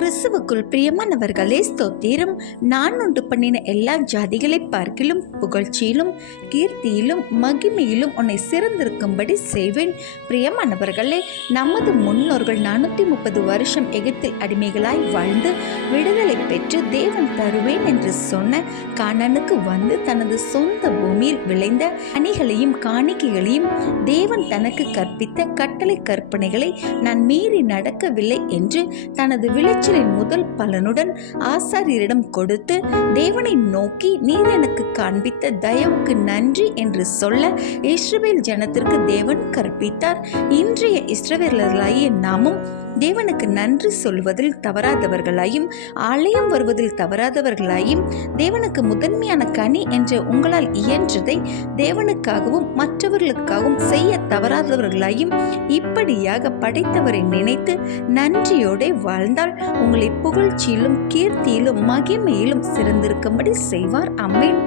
கிறிஸ்துவுக்குள் பிரியமானவர்களே, ஸ்தோத்திரம். நான் உண்டு பண்ணின எல்லா ஜாதிகளை பார்க்கிலும் புகழ்ச்சியிலும் கீர்த்தியிலும் மகிமையிலும் உன்னை சிறந்திருக்கும்படி செய்வேன். பிரியமானவர்களே, நமது முன்னோர்கள் 430 வருஷம் எகிப்தில் அடிமைகளாய் வாழ்ந்து விடுதலை பெற்று தேவன் தருவேன் என்று சொன்ன கானானுக்கு வந்து தனது சொந்த பூமியில் விளைந்த கனிகளையும் காணிக்கைகளையும் தேவன் தனக்கு கற்பித்த கட்டளை கற்பனைகளை நான் மீறி நடக்கவில்லை என்று தனது விளைச்சலின் முதல் பலனுடன் ஆசாரியரிடம் கொடுத்து தேவனை நோக்கி, நீர் எனக்கு காண்பித்த தயவுக்கு நன்றி என்று சொல்ல இஸ்ரவேல் ஜனத்திற்கு தேவன் கற்பித்தார். இன்றைய இஸ்ரவேலர்களாகிய நாமும் தேவனுக்கு நன்றி சொல்வதில் தவறாதவர்களாயும் ஆலயம் வருவதில் தவறாதவர்களாயும் தேவனுக்கு முதன்மையான கனி என்ற உங்களால் இயன்றதை தேவனுக்காகவும் மற்றவர்களுக்காகவும் செய்ய தவறாதவர்களாயும் இப்படியாக படைத்தவரை நினைத்து நன்றியோடு வாழ்ந்தால் உங்களை புகழ்ச்சியிலும் கீர்த்தியிலும் மகிமையிலும் சிறந்திருக்கும்படி செய்வார். ஆமென்.